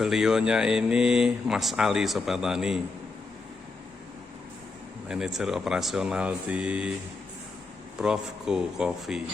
Beliaunya ini Mas Ali Sobat Tani, manajer operasional di Profco Coffee.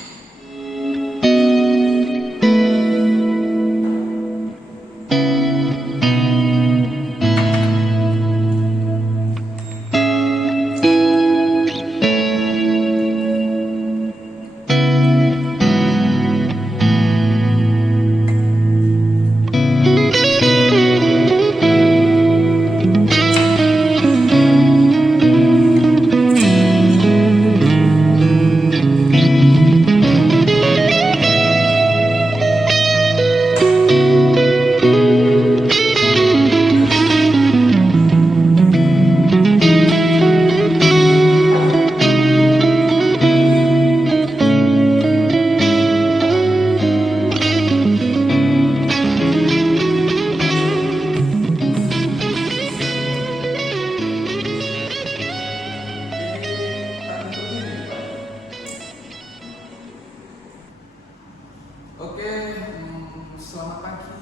Oke, selamat pagi,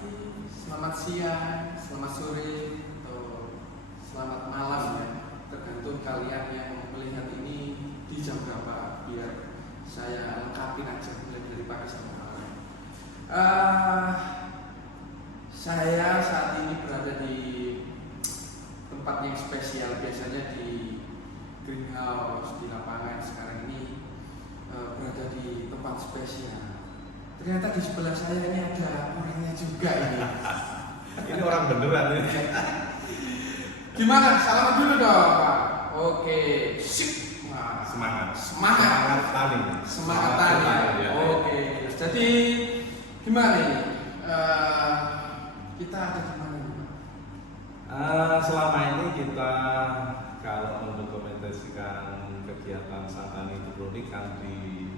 selamat siang, selamat sore, atau selamat malam ya. Tergantung kalian yang melihat ini di jam berapa, biar saya lengkapin aja mulai dari pagi sampai malam. Saya saat ini berada di tempat yang spesial, biasanya di greenhouse, di lapangan. Sekarang ini berada di tempat spesial. Ternyata di sebelah saya ini ada orangnya juga ini. Ini orang beneran ya. Gimana? Salaman dulu dong, Pak. Oke, sip. Nah, Semangat tani. Semangat tani. Ya. Oke. Jadi gimana ini? Kita ada di mana? Selama ini kita kalau mendokumentasikan kegiatan sang tani hidroponik kan di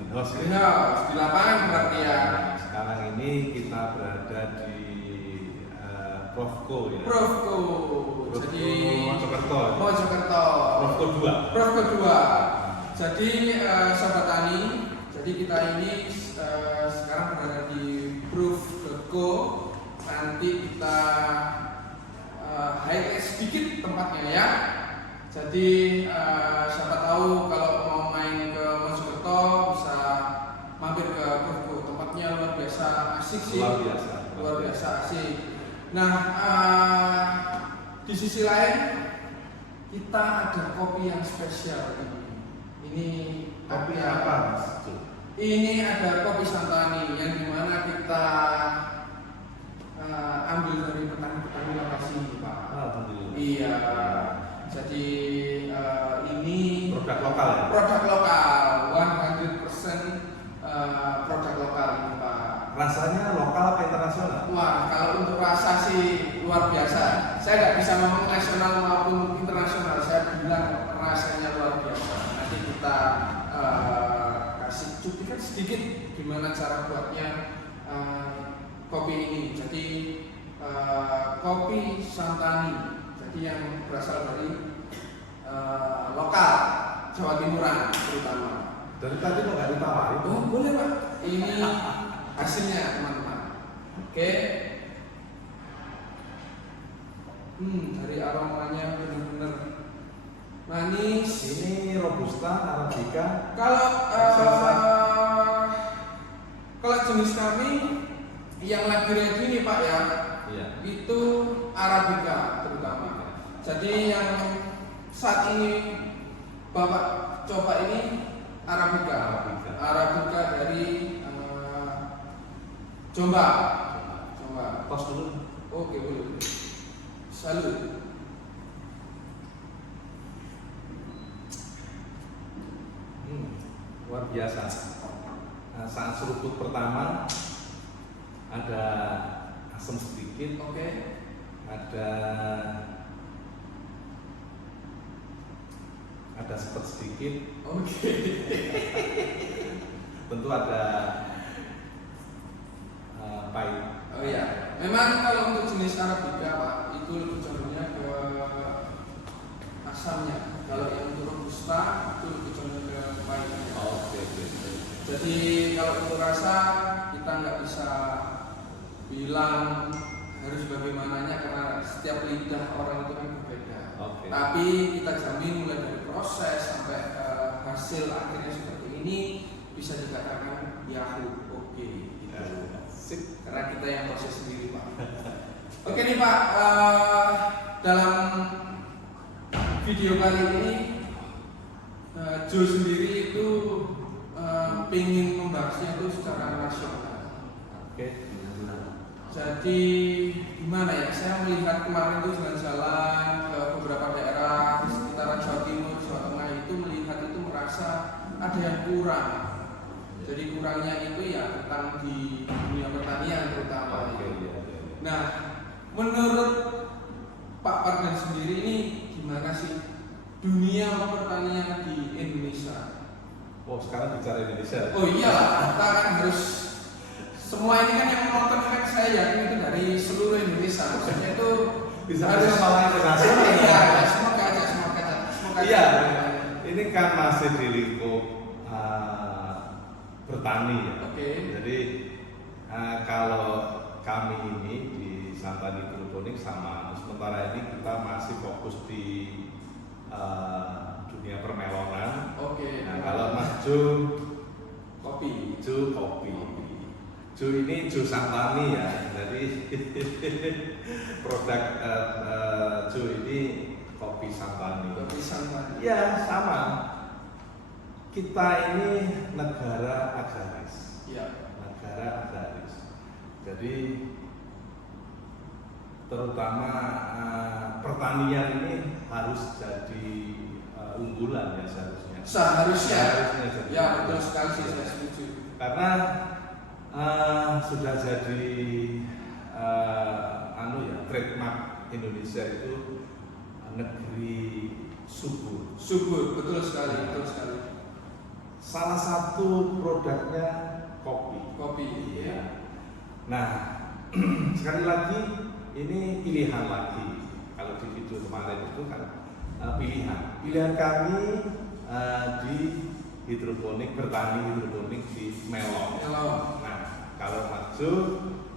greenhouse Di lapangan berarti ya. Sekarang ini kita berada di Profco ya. Profco. Jadi Mojokerto. Profco 2. Profco 2. Jadi sahabat tani, jadi kita ini sekarang berada di Profco. Nanti kita highlight sedikit tempatnya ya. Jadi siapa tahu kalau mau main ke Mojokerto bisa mampir ke Profco. Tempatnya luar biasa asik sih. Luar biasa asik. Nah, di sisi lain kita ada kopi yang spesial ini. Kopi apa, Mas? Ini ada kopi Santani yang dimana kita ambil dari petani-petani lokasi ini, Pak. Alhamdulillah. Iya. Jadi ini Produk lokal ya? Produk lokal, 100% produk lokal ini, Pak. Rasanya lokal apa internasional? Wah, kalau untuk rasa sih luar biasa. Saya nggak bisa ngomong nasional maupun internasional. Saya bilang rasanya luar biasa. Nanti kita kasih cuplikan sedikit gimana cara buatnya kopi ini. Jadi kopi Santani. Jadi yang berasal dari lokal Jawa Timuran terutama. Dari tadi kok nggak ditawarin? Oh boleh Pak. Ini hasilnya teman-teman. Oke. Dari aromanya benar-benar manis. Ini Robusta, Arabica. Kalau jenis kami yang lagi ready nih Pak ya, Iya. itu Arabica terutama. Jadi yang saat ini Bapak coba ini Arabica dari Jombang. Tos dulu. Oke boleh. Salut. Luar biasa. Nah, saat seruput pertama ada asam sedikit, Oke. ada sepet sedikit, Oke. tentu ada pahit. Oh iya. Memang kalau untuk jenis Arabica Pak itu lebih cenderungnya ke asamnya. Kalau yang untuk Robusta itu lebih cenderung ke pahitnya. Oke. Jadi kalau untuk rasa kita nggak bisa bilang harus bagaimananya karena setiap lidah orang itu kan berbeda. Oke. Tapi kita jamin mulai dari proses sampai hasil akhirnya seperti ini bisa dikatakan Yahoo. Oke, gitu. Sip. Karena kita yang proses sendiri, Pak. Oke nih Pak, dalam video kali ini Joe sendiri itu ingin membahasnya itu secara nasional. Oke. Jadi gimana ya? Saya melihat kemarin itu jalan-jalan ke beberapa daerah di sekitaran Jawa Timur, Jawa Tengah itu melihat itu merasa ada yang kurang. Jadi kurangnya itu ya tentang di dunia pertanian terutama. Oke, iya. Nah, menurut Pak Pardan sendiri ini gimana sih dunia pertanian di Indonesia? Oh, sekarang bicara Indonesia. Oh iya, kita kan harus semua ini kan yang menonton kan saya yakin itu dari seluruh Indonesia. Maksudnya itu Bisa harus malah internasional. Iya, semoga aja. Iya, ini kan masih di lingkup bertani ya. Oke. Jadi kalau kami ini di Santani Hidroponik sama sementara ini kita masih fokus di dunia permelonan. Oke. Nah, kalau Mas Jo kopi. Jo ini Jo Santani ya. Jadi produk Jo ini kopi Santani. Kopi Santani. Ya sama. Kita ini negara agraris. Iya. Negara agraris. Jadi terutama pertanian ini harus jadi unggulan ya seharusnya. Seharusnya jadi ya betul sekali sih, saya setuju. karena sudah jadi trademark Indonesia itu negeri subur. Subur, betul sekali. Salah satu produknya kopi. Kopi. Iya. Nah, sekali lagi ini pilihan lagi. Kalau di video kemarin itu kan pilihan kami di hidroponik, bertani hidroponik di melon. Nah, kalau maju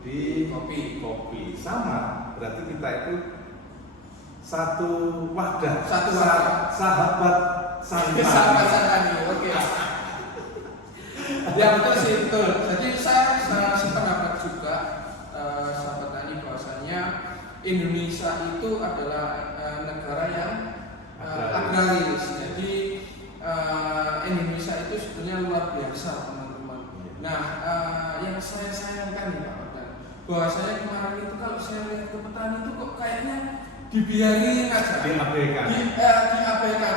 di kopi sama, berarti kita itu satu wadah, sahabat Santani. Oke. Ya betul sih, betul. Jadi saya sependapat juga sahabat Tani bahwasanya Indonesia itu adalah negara yang agraris. Jadi Indonesia itu sebenarnya luar biasa, teman-teman. Nah, yang saya sayangkan nih Pak Pardan, bahwasanya kemarin itu kalau saya lihat ke petani itu kok kayaknya dibiarin aja, diabaikan.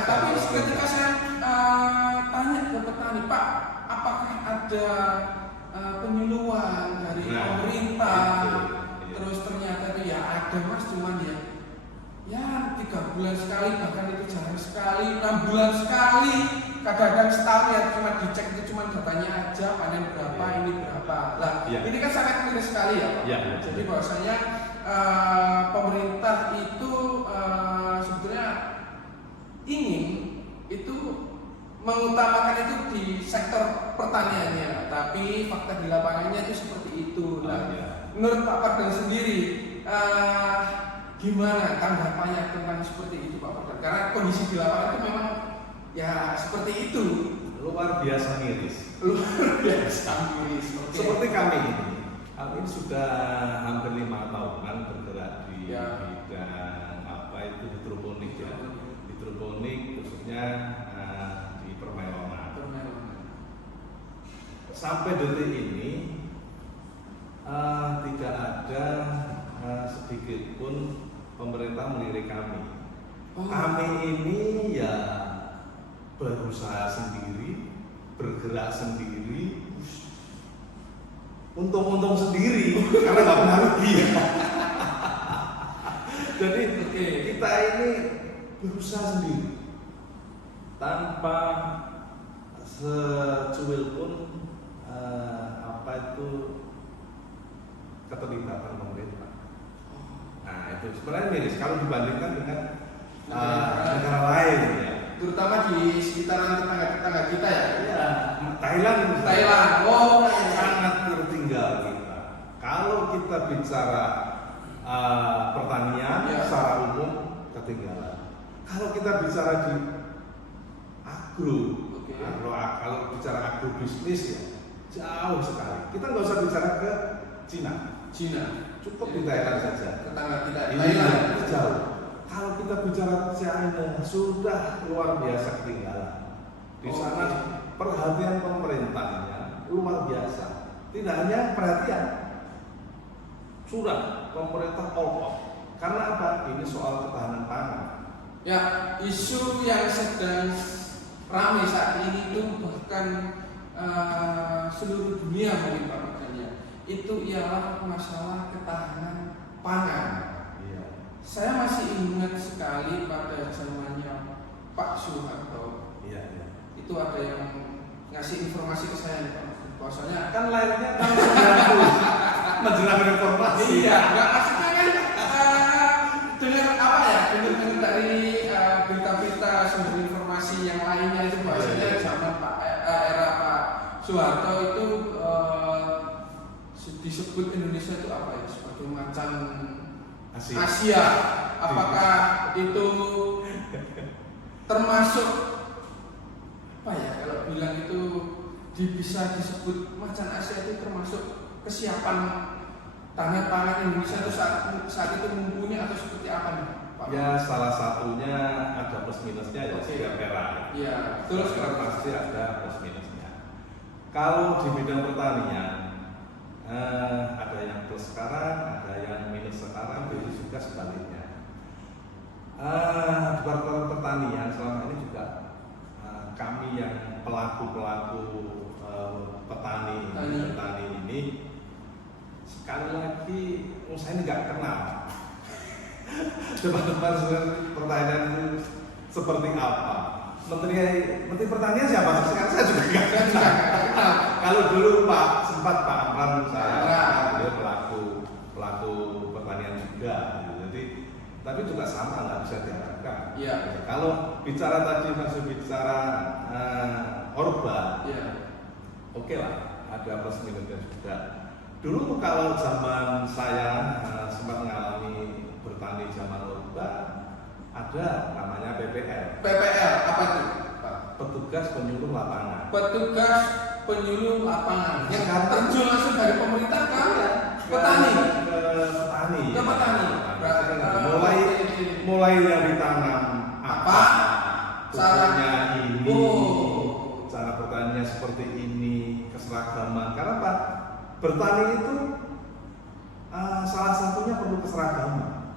Tapi ketika saya tanya ke petani, Pak, apakah ada penyuluhan dari pemerintah? Terus ternyata itu ya ada Mas, cuman ya 3 bulan sekali, bahkan itu jarang sekali, 6 bulan sekali, kadang-kadang setahun ya cuma dicek itu cuma datanya aja, panen berapa, ini berapa. Lah, ini kan sangat miris sekali ya Pak. Jadi bahwasanya pemerintah itu sebetulnya ingin itu mengutamakan itu di sektor pertaniannya, tapi fakta di lapangannya itu seperti itu. Nah, menurut Pak Pardan sendiri gimana tanggapannya tentang seperti itu Pak Pardan? Karena kondisi di lapangan itu memang ya seperti itu. Luar biasa miris. Okay. Seperti kami ini sudah hampir 5 tahunan bergerak di bidang hidroponik ya. Hidroponik khususnya di permelonan. Sampai detik ini tidak ada sedikit pun pemerintah melirik kami. Kami ini ya berusaha sendiri, bergerak sendiri, untung-untung sendiri karena nggak pernah rugi. Jadi kita ini berusaha sendiri tanpa secuil pun keterlibatan pemerintah. Nah itu sebenarnya miris kalau dibandingkan dengan negara lain ya. Terutama di sekitaran tetangga-tetangga kita ya. Iya. Thailand. Sangat tertinggal kita. Kalau kita bicara pertanian Ya. secara umum ketinggalan. Kalau kita bicara di agro, Oke. kalau bicara agrobisnis ya jauh sekali. Kita nggak usah bicara ke Cina, cukup di Thailand saja. Tetangga kita di Ini Thailand. jauh. Kalau kita bicara China sudah luar biasa ketinggalan. Di sana perhatian pemerintahnya luar biasa. Tidak hanya perhatian, sudah pemerintah all out. Karena apa? Ini soal ketahanan pangan. Ya, isu yang sedang ramai saat ini itu bahkan seluruh dunia mungkin Pak Mekanya, itu ialah masalah ketahanan pangan. Iya. Saya masih ingat sekali pada zamannya Pak Soeharto. Iya, iya. Itu ada yang ngasih informasi ke saya nih Pak, bahwasanya Kan lahirnya tahun 90 menjelang reformasi. iya, nggak maksudnya kan dengar apa ya, dengar dari berita-berita sumber informasi yang lainnya itu bahwasanya zaman era Pak Soeharto itu disebut Indonesia itu apa ya, sebagai macan Asia. Apakah itu termasuk apa ya, kalau bilang itu bisa disebut macan Asia itu termasuk kesiapan tangan pangan Indonesia itu saat itu mumpuni atau seperti apa nih Pak? Ya salah satunya ada plus minusnya ya setiap era. Iya, Terus terus kan pasti ada plus minusnya. Kalau di bidang pertanian ada yang plus sekarang, ada yang minus sekarang, begitu juga sebaliknya. Di pertanian selama ini juga kami yang pelaku petani ini sekali lagi saya ini nggak kenal depan-depan pertanian itu seperti apa. Menteri Pertanian siapa? Sekarang saya juga nggak kenal. Kalau dulu sempat Pak Amran saya, dia pelaku pertanian juga. Jadi tapi juga sama nggak bisa diharapkan. Iya. Kalau bicara tadi masih bicara Orba, oke lah, ada plus minusnya juga. Dulu kalau zaman saya sempat mengalami bertani zaman Orba, ada namanya PPL. PPL apa itu Pak? Petugas penyuluh lapangan. Petugas penyuluh lapangan yang Sekarang terjun langsung dari pemerintah ke petani. Ke petani. Mulai Mulai yang ditanam apa? Caranya ini, cara bertaninya seperti ini, keseragaman. Karena apa? Bertani itu salah satunya perlu keseragaman.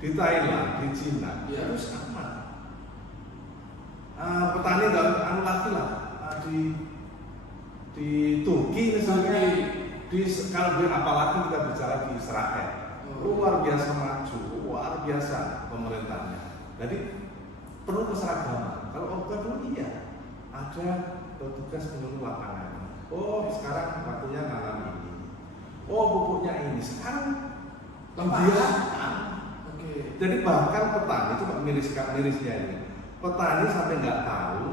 Di Thailand, di Cina, itu sama. Petani nggak lagi lah di Turki misalnya, kalau apalagi kita bicara di Israel, luar biasa maju, luar biasa pemerintahnya. Jadi perlu keseragaman. Kalau obat dulu iya, ada petugas penyuluh lapangan. Oh sekarang waktunya nanam ini. Oh pupuknya ini. Sekarang kebiasaan. Jadi bahkan petani, coba mirisnya ini, petani sampai nggak tahu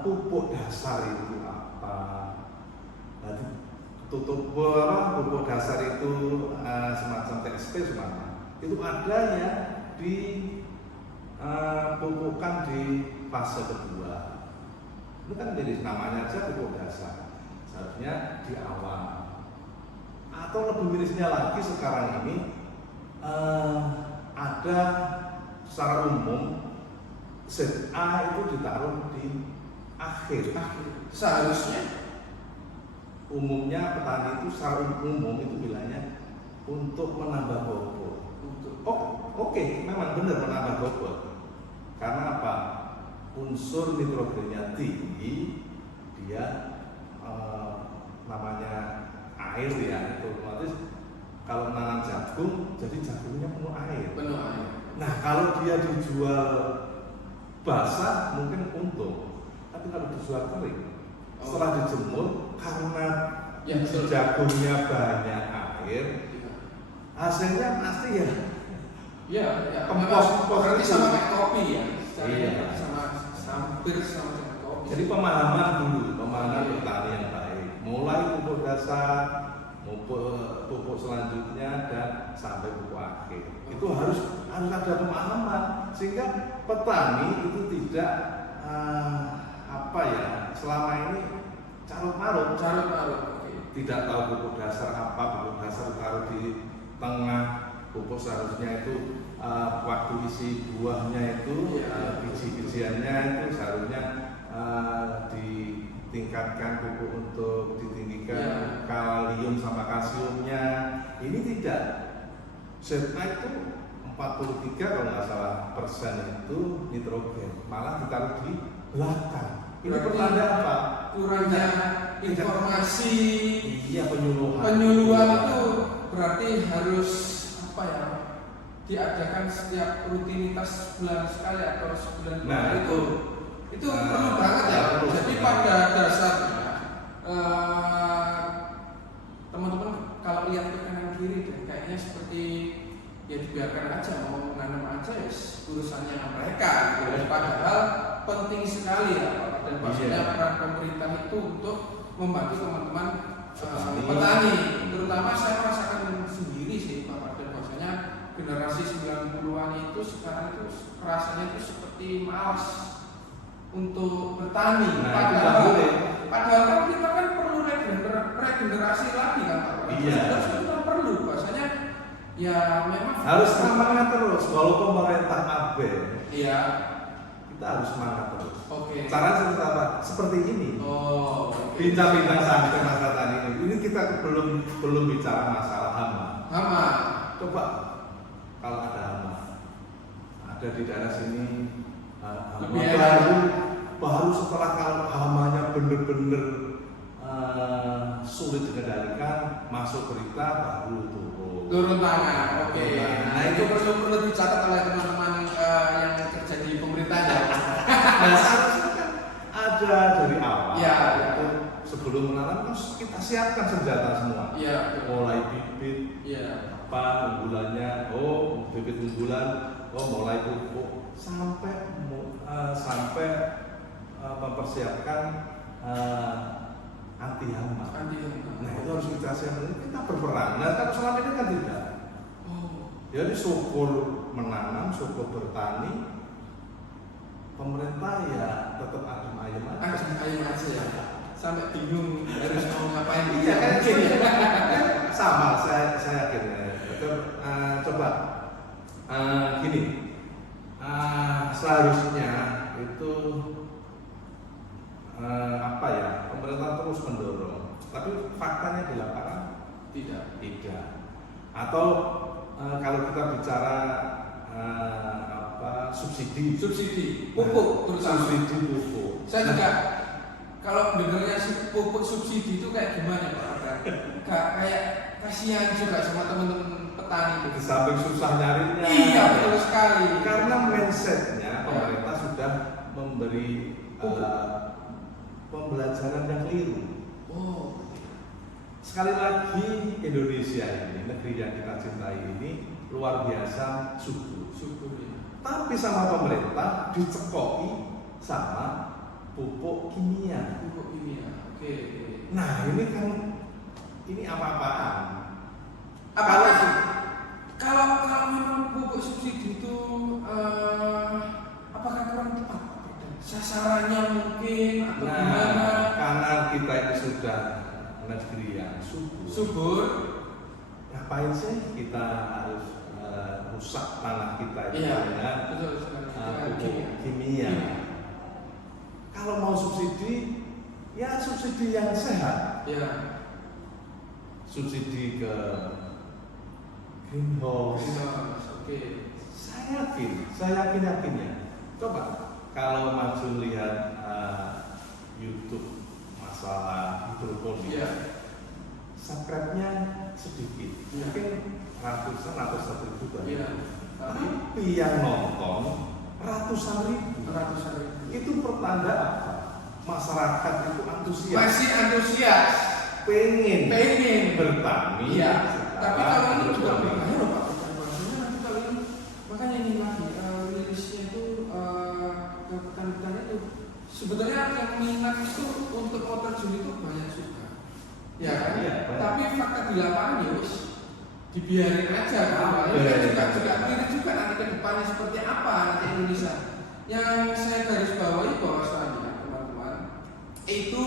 pupuk dasar itu apa. Nanti pupuk dasar itu semacam TSP semacam. Itu ada ya di pupukkan di fase kedua. Itu kan miris, namanya aja pupuk dasar. Seharusnya di awal. Atau lebih mirisnya lagi sekarang ini. Ada secara umum zat A itu ditaruh di akhir. Seharusnya Umumnya petani itu secara umum itu bilangnya untuk menambah bobot. Oke, memang benar menambah bobot. Karena apa? Unsur nitrogennya tinggi, dia namanya air ya, itu otomatis kalau menanam jagung, jadi jagungnya penuh air. Nah, kalau dia dijual basah mungkin untung, tapi kalau dijual kering, setelah dijemur karena jagungnya banyak air, hasilnya pasti kempos. Berarti sama kayak kopi ya? Iya. Hampir sama dengan kopi. Jadi pemahaman petani yang baik, mulai pupuk dasar, pupuk selanjutnya dan sampai pupuk akhir. Itu harus ada pemahaman sehingga petani itu tidak selama ini carut marut, tidak tahu pupuk dasar apa, pupuk dasar taruh di tengah, pupuk seharusnya itu waktu isi buahnya itu biji-bijiannya itu seharusnya ditingkatkan pupuk untuk ditinggikan kalium sama kalsiumnya. Ini tidak. ZA itu 43 kalau nggak salah persen itu nitrogen, malah ditaruh di belakang. Ini pertanda apa? Kurangnya informasi. Iya, penyuluhan. Penyuluhan itu berarti harus diadakan setiap rutinitas bulan sekali atau sebulan itu perlu banget ya. Jadi pada dasarnya teman-teman kalau lihat ke kanan kiri dan kayaknya seperti ya dibiarkan aja, mau menanam aja ya urusannya mereka gitu. Padahal penting sekali ya dan bahasanya peran pemerintah itu untuk membantu teman-teman petani. Terutama saya merasakan sendiri sih Pak, dan bahasanya generasi 90-an itu sekarang itu rasanya itu seperti malas untuk bertani. Padahal kan kita kan perlu regenerasi lagi kan Pak. Terus kita perlu bahasanya ya memang harus semangat terus walaupun pemerintah abe. Iya. Kita harus semangat terus. Oke. Cara seperti ini. Bincang-bincang santai masalah tani ini. Ini kita belum bicara masalah hama. Coba kalau ada hama, ada di daerah sini baru setelah kalau hamanya benar-benar sulit dikendalikan, masuk berita baru turun tangan. Oke. Nah itu perlu dicatat oleh teman-teman yang kerja di pemerintahnya. Nah seharusnya kan ada dari awal. Ya. Itu sebelum menanam terus kita siapkan senjata semua. Iya. Mulai bibit. Iya. Unggulannya, bibit unggulan, mulai pupuk sampai mempersiapkan anti hama. Nah itu harus kita siapkan. Kita berperan. Nah kalau selama ini kan tidak. Jadi syukur menanam, syukur bertani, pemerintah ya tetap adem ayem aja ya. Sampai bingung harus mau ngapain. Iya kan? Sama saya yakin. Coba gini, seharusnya itu pemerintah terus mendorong, tapi faktanya di lapangan tidak. Atau kalau kita bicara subsidi pupuk, subsidi pupuk. Saya juga kalau dengarnya pupuk subsidi itu kayak gimana Pak? Kayak kasihan juga sama teman-teman petani. Di samping susah nyarinya. Iya betul sekali. Karena mindsetnya pemerintah sudah memberi pembelajaran yang keliru. Sekali lagi Indonesia ini, negeri yang kita cintai ini luar biasa subur. Tapi sama pemerintah dicekoki sama pupuk kimia. Oke. Nah ini kan apa-apaan. Kalau memang pupuk subsidi itu apakah kurang tepat? Sasarannya mungkin atau gimana? Karena kita ini sudah negeri yang subur. Ngapain sih kita harus rusak tanah kita itu dengan pupuk kimia? Kalau mau subsidi, ya subsidi yang sehat. Subsidi ke greenhouse. Saya yakin ya. Coba kalau maju lihat YouTube masalah hidroponik, subscribe-nya sedikit, mungkin ratusan atau 1.000 tapi yang nonton ratusan ribu. Itu pertanda apa? Masyarakat itu antusias. Masih antusias. Pengen bertani. Iya. Tapi kalau ini juga berbahaya loh Pak. Nanti kalau ini makanya ini lagi rilisnya itu ke petani-petani itu sebetulnya yang minat itu untuk mau terjun itu banyak juga. Ya kan? Iya, Tapi fakta di lapangan ya wis dibiarin aja kan. Juga kiri juga nanti ke depannya seperti apa nanti Indonesia. Yang saya garis bawahi bahwasanya teman-teman itu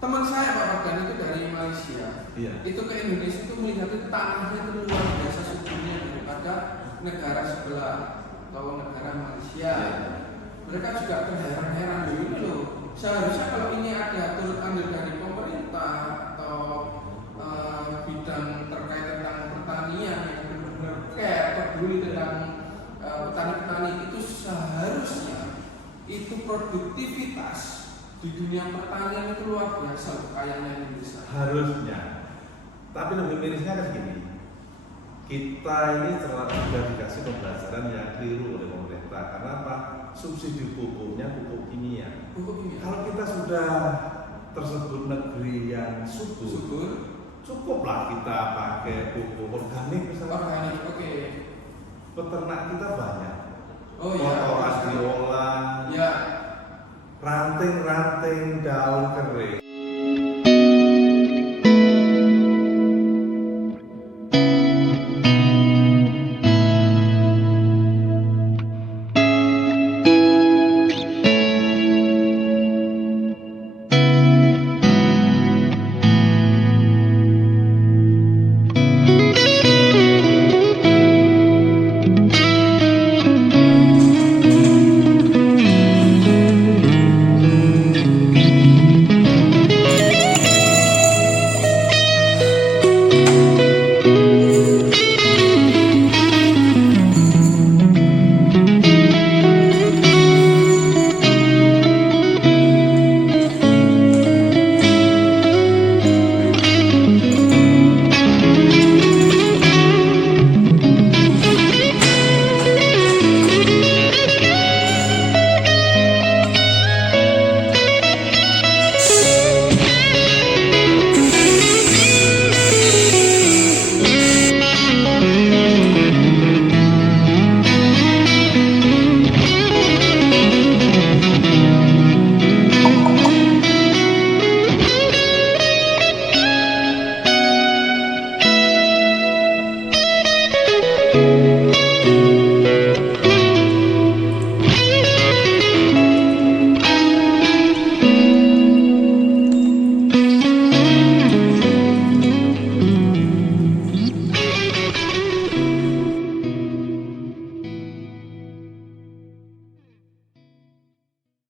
teman saya Pak Fardan itu dari Malaysia. Iya. Itu ke Indonesia itu melihat tanahnya itu luar biasa suburnya daripada negara sebelah atau negara Malaysia. Mereka juga terheran-heran dulu loh. Seharusnya kalau ini ada turut andil dari pemerintah atau bidang terkait tentang pertanian yang benar-benar peduli tentang petani-petani itu seharusnya itu produktivitas di dunia pertanian itu luar biasa kayaknya Indonesia. Harusnya. Tapi lebih mirisnya kan gini. Kita ini sudah dikasih pembelajaran yang keliru oleh pemerintah. Karena apa? Subsidi pupuknya pupuk kimia. Pupuk kimia. Kalau kita sudah tersebut negeri yang subur, cukuplah kita pakai pupuk organik misalnya. Organik, oke. Peternak kita banyak. Oh iya. Kotoran diolah. Ya. Ranting-ranting daun